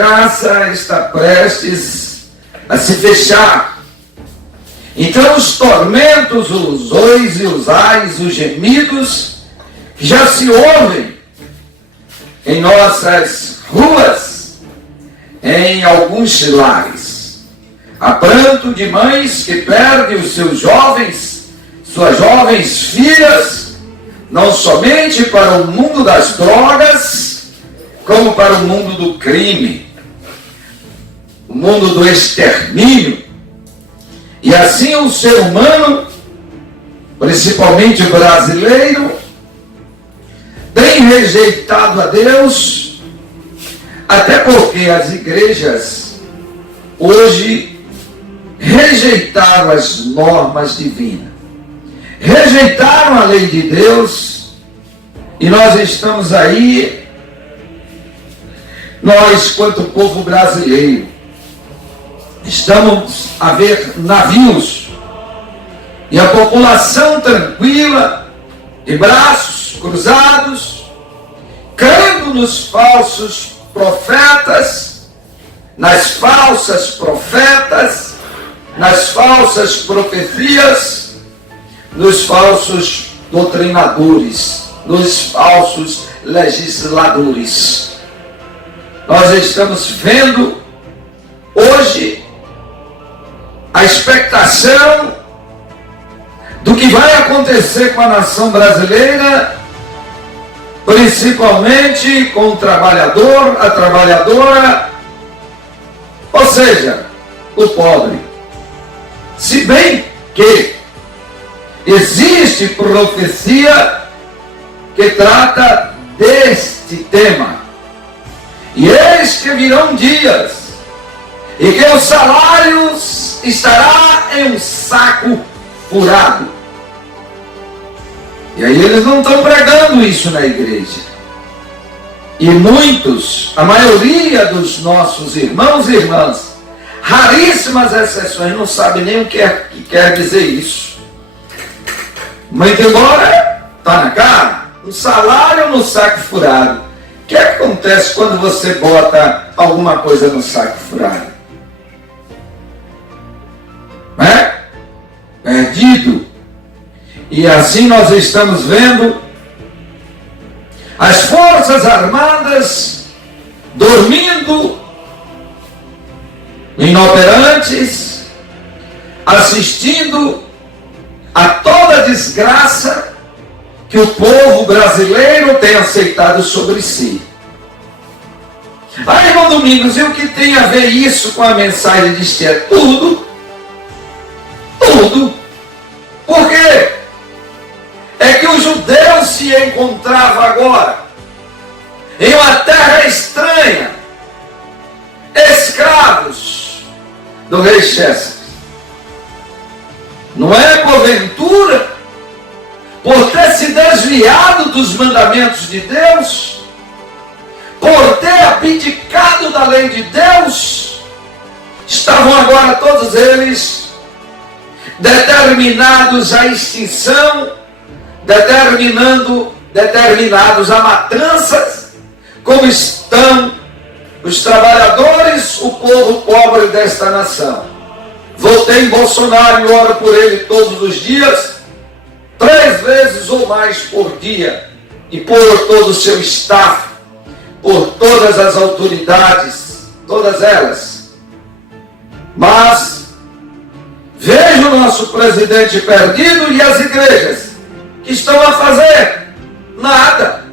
graça está prestes a se fechar. Então os tormentos, os ois e os ais, os gemidos, que já se ouvem em nossas ruas, em alguns lares. Há pranto de mães que perdem os seus jovens, suas jovens filhas, não somente para o mundo das drogas, como para o mundo do crime, o mundo do extermínio. E assim o ser humano, principalmente o brasileiro, tem rejeitado a Deus, até porque as igrejas hoje rejeitaram as normas divinas, rejeitaram a lei de Deus, e nós estamos aí, nós quanto povo brasileiro, estamos a ver navios e a população tranquila, de braços cruzados, crendo nos falsos profetas, nas falsas profetas, nas falsas profecias, nos falsos doutrinadores, nos falsos legisladores. Nós estamos vendo hoje a expectação do que vai acontecer com a nação brasileira, principalmente com o trabalhador, a trabalhadora, ou seja, o pobre. Se bem que existe profecia que trata deste tema. E eis que virão dias e que os salários estará em um saco furado. E aí eles não estão pregando isso na igreja. E muitos, a maioria dos nossos irmãos e irmãs, raríssimas exceções, não sabem nem o que quer dizer isso. Muito embora, está na cara, um salário no saco furado. O que acontece quando você bota alguma coisa no saco furado? Perdido. E assim nós estamos vendo as Forças Armadas dormindo, inoperantes, assistindo a toda a desgraça que o povo brasileiro tem aceitado sobre si. Aí, irmão Domingos, e o que tem a ver isso com a mensagem de Esther? Tudo. Por quê? É que os judeus se encontravam agora em uma terra estranha, escravos do rei Xerxes. Não é porventura por ter se desviado dos mandamentos de Deus, por ter abdicado da lei de Deus, estavam agora todos eles determinados à extinção, determinados a matanças, como estão os trabalhadores, o povo pobre desta nação. Votei em Bolsonaro e oro por ele todos os dias, 3 vezes ou mais por dia, e por todo o seu staff, por todas as autoridades, todas elas. Mas vejo o nosso presidente perdido e as igrejas que estão a fazer nada,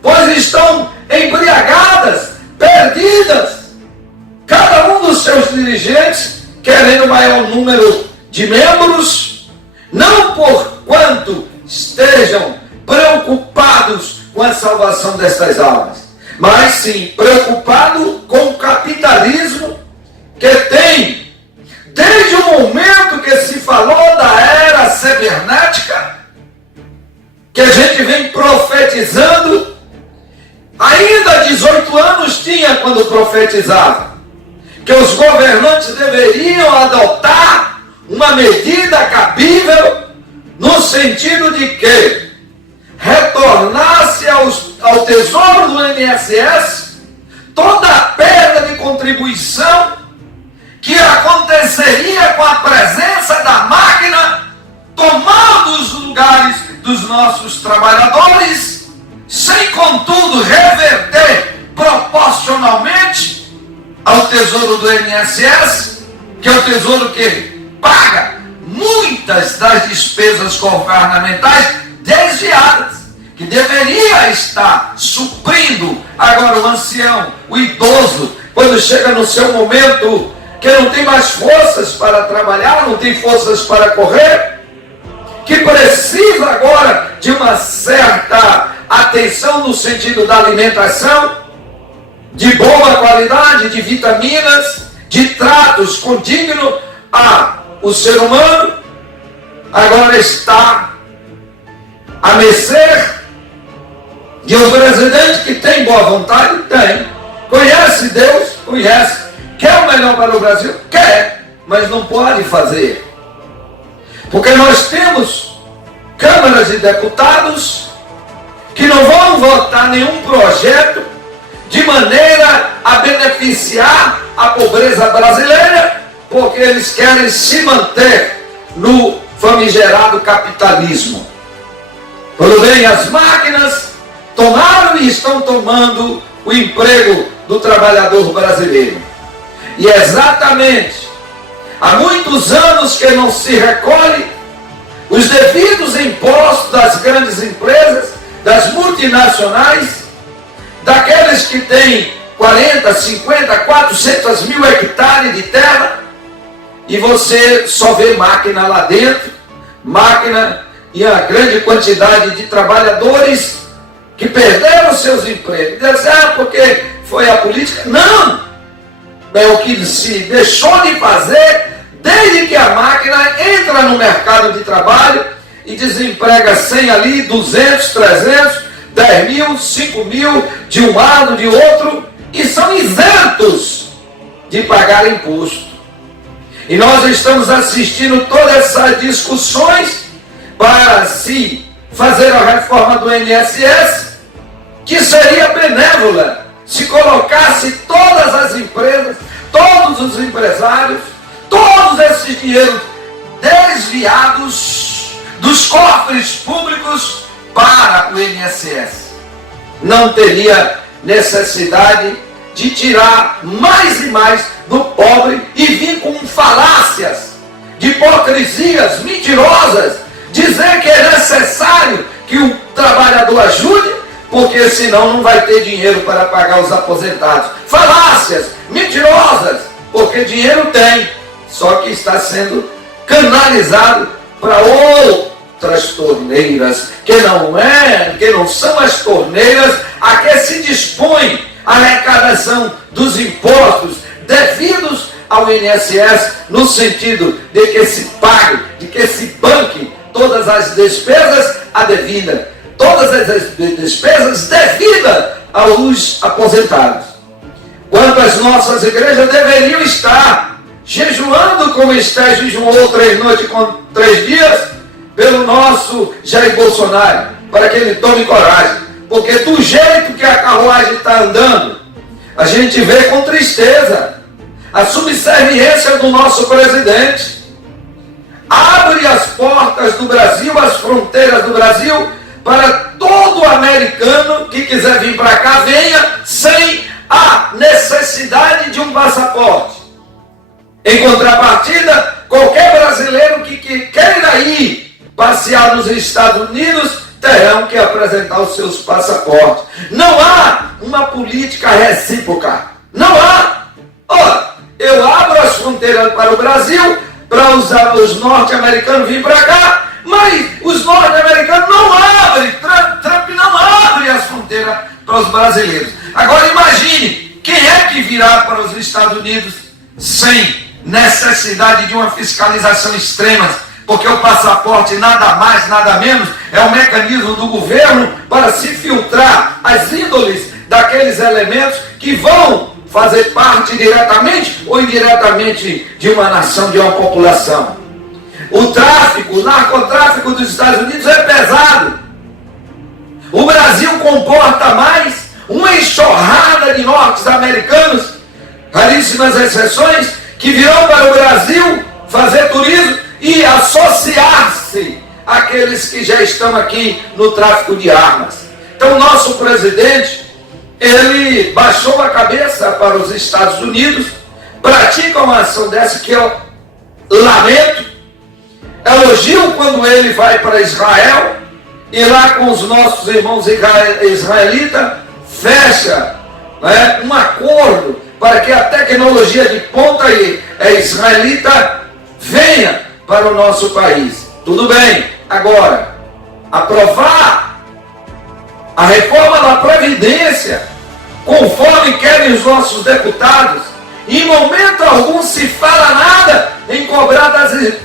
pois estão embriagadas, perdidas, cada um dos seus dirigentes querendo maior número de membros, não por quanto estejam preocupados com a salvação destas almas, mas sim preocupado com o capitalismo que tem, desde o momento que se falou da era cibernética, que a gente vem profetizando. Ainda 18 anos tinha quando profetizava que os governantes deveriam adotar uma medida cabível, no sentido de que retornasse ao tesouro do INSS toda a perda de contribuição que aconteceria com a presença da máquina tomando os lugares dos nossos trabalhadores, sem contudo reverter proporcionalmente ao tesouro do INSS, que é o tesouro que paga muitas das despesas governamentais desviadas, que deveria estar suprindo agora o ancião, o idoso, quando chega no seu momento que não tem mais forças para trabalhar, não tem forças para correr, que precisa agora de uma certa atenção no sentido da alimentação, de boa qualidade, de vitaminas, de tratos condignos ao ser humano, agora está a mercê de um presidente que tem boa vontade? Tem. Conhece Deus? Conhece. Quer o melhor para o Brasil? Quer. Mas não pode fazer. Porque nós temos câmaras de deputados que não vão votar nenhum projeto de maneira a beneficiar a pobreza brasileira, porque eles querem se manter no famigerado capitalismo. Quando vem as máquinas, tomaram e estão tomando o emprego do trabalhador brasileiro. E exatamente há muitos anos que não se recolhe os devidos impostos das grandes empresas, das multinacionais, daqueles que têm 40, 50, 400 mil hectares de terra, e você só vê máquina lá dentro, máquina e a grande quantidade de trabalhadores que perderam seus empregos. Dizem, porque foi a política. Não! É o que se deixou de fazer desde que a máquina entra no mercado de trabalho e desemprega 100 ali, 200, 300, 10 mil, 5 mil, de um lado, de outro, e são isentos de pagar imposto. E nós estamos assistindo todas essas discussões para se fazer a reforma do INSS, que seria benévola se colocasse todas as empresas, todos os empresários, todos esses dinheiros desviados dos cofres públicos para o INSS. Não teria necessidade de tirar mais e mais do pobre e vir com falácias, de hipocrisias mentirosas, dizer que é necessário que o trabalhador ajude, porque senão não vai ter dinheiro para pagar os aposentados. Falácias mentirosas, porque dinheiro tem, só que está sendo canalizado para outras torneiras, que não são as torneiras a que se dispõe a arrecadação dos impostos devidos ao INSS, no sentido de que se pague, de que se banque todas as despesas devidas, todas as despesas devidas aos aposentados. Quanto as nossas igrejas deveriam estar jejuando como está, jejuou 3 noites com 3 dias, pelo nosso Jair Bolsonaro, para que ele tome coragem, porque do jeito que a carruagem está andando, a gente vê com tristeza a subserviência do nosso presidente. Abre as portas do Brasil, as fronteiras do Brasil, para todo americano que quiser vir para cá, venha sem a necessidade de um passaporte. Em contrapartida, qualquer brasileiro que queira ir passear nos Estados Unidos, terão que apresentar os seus passaportes. Não há uma política recíproca. Não há. Ora, eu abro as fronteiras para o Brasil, para os norte-americanos virem para cá, mas os norte-americanos não abrem, Trump não abre as fronteiras para os brasileiros. Agora imagine, quem é que virá para os Estados Unidos sem necessidade de uma fiscalização extrema, porque o passaporte nada mais, nada menos, é um mecanismo do governo para se filtrar as índoles daqueles elementos que vão fazer parte diretamente ou indiretamente de uma nação, de uma população. O tráfico, o narcotráfico dos Estados Unidos é pesado. O Brasil comporta mais uma enxurrada de norte-americanos, raríssimas exceções, que virão para o Brasil fazer turismo e associar-se àqueles que já estão aqui no tráfico de armas. Então, nosso presidente, ele baixou a cabeça para os Estados Unidos, pratica uma ação dessa que eu lamento, elogio quando ele vai para Israel, e lá com os nossos irmãos israelitas, fecha, né, um acordo para que a tecnologia de ponta israelita venha para o nosso país. Tudo bem, agora, aprovar a reforma da Previdência, conforme querem os nossos deputados, em momento algum se fala nada em cobrar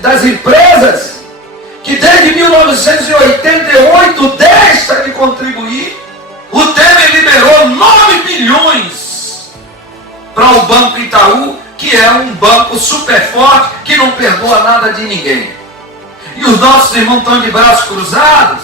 das empresas que desde 1988 deixa de contribuir. O Temer liberou 9 bilhões para o Banco Itaú, que é um banco super forte, que não perdoa nada de ninguém. E os nossos irmãos estão de braços cruzados.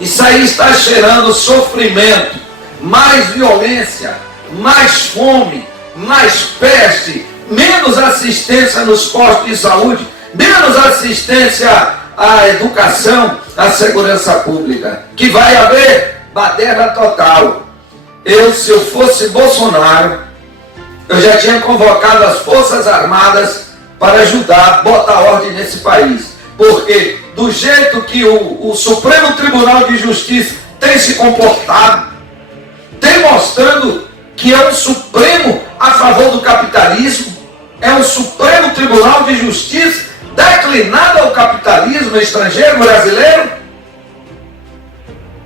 Isso aí está cheirando sofrimento, mais violência, mais fome, mais peste, menos assistência nos postos de saúde, menos assistência à educação, à segurança pública, que vai haver baderna total. Se eu fosse Bolsonaro, eu já tinha convocado as Forças Armadas para ajudar a botar ordem nesse país. Porque do jeito que o Supremo Tribunal de Justiça tem se comportado, tem mostrando que é um Supremo a favor do capitalismo, é um Supremo Tribunal de Justiça declinado ao capitalismo estrangeiro brasileiro.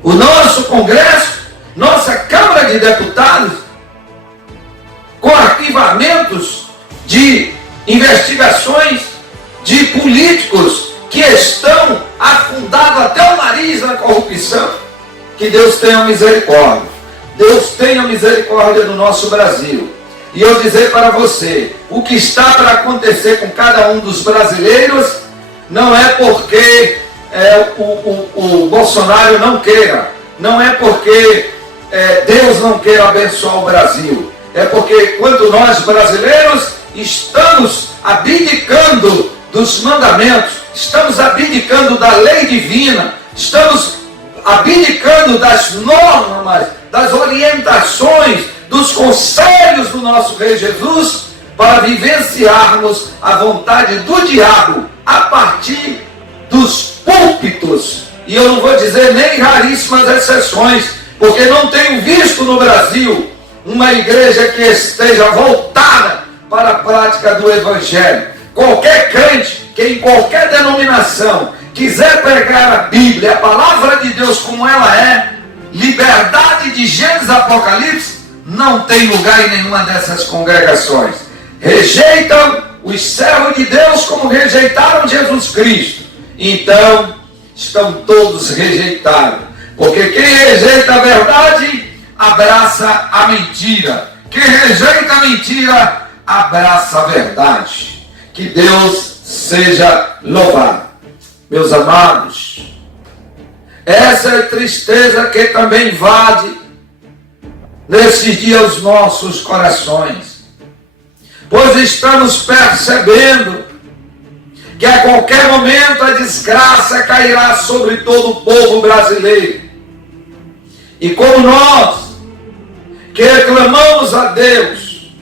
O nosso Congresso, nossa Câmara de Deputados, com arquivamentos de investigações de políticos que estão afundados até o nariz na corrupção. Que Deus tenha misericórdia. Deus tenha misericórdia do nosso Brasil. E eu dizer para você, o que está para acontecer com cada um dos brasileiros não é porque o Bolsonaro não queira, não é porque Deus não queira abençoar o Brasil. É porque quando nós brasileiros estamos abdicando dos mandamentos, estamos abdicando da lei divina, estamos abdicando das normas, das orientações, dos conselhos do nosso Rei Jesus, para vivenciarmos a vontade do diabo a partir dos púlpitos. E eu não vou dizer nem raríssimas exceções, porque não tenho visto no Brasil uma igreja que esteja voltada para a prática do Evangelho. Qualquer crente que em qualquer denominação quiser pregar a Bíblia, a palavra de Deus como ela é, liberdade de Gênesis Apocalipse, não tem lugar em nenhuma dessas congregações. Rejeitam os servos de Deus como rejeitaram Jesus Cristo. Então, estão todos rejeitados. Porque quem rejeita a verdade, abraça a mentira. Quem rejeita a mentira, abraça a verdade. Que Deus seja louvado. Meus amados, essa é a tristeza que também invade nesses dias os nossos corações. Pois estamos percebendo que a qualquer momento a desgraça cairá sobre todo o povo brasileiro. E como nós, que reclamamos a Deus,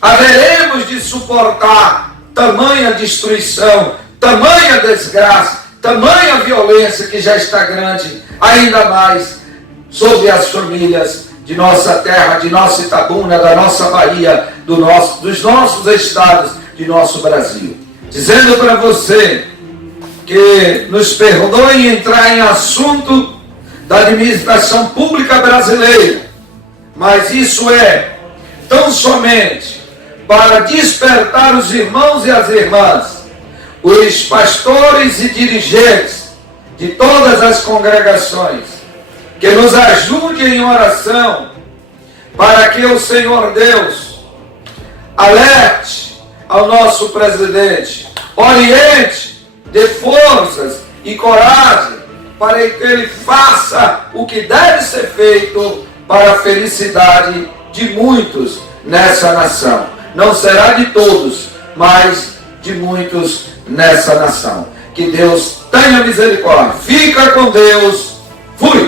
haveremos de suportar tamanha destruição, tamanha desgraça, tamanha violência que já está grande, ainda mais sobre as famílias de nossa terra, de nossa Itabuna, da nossa Bahia, dos nossos estados, de nosso Brasil. Dizendo para você que nos perdoe entrar em assunto da administração pública brasileira, mas isso é tão somente para despertar os irmãos e as irmãs, os pastores e dirigentes de todas as congregações, que nos ajude em oração, para que o Senhor Deus alerte ao nosso presidente, oriente, dê forças e coragem para que ele faça o que deve ser feito para a felicidade de muitos nessa nação. Não será de todos, mas de muitos nessa nação. Que Deus tenha misericórdia. Fica com Deus. Fui.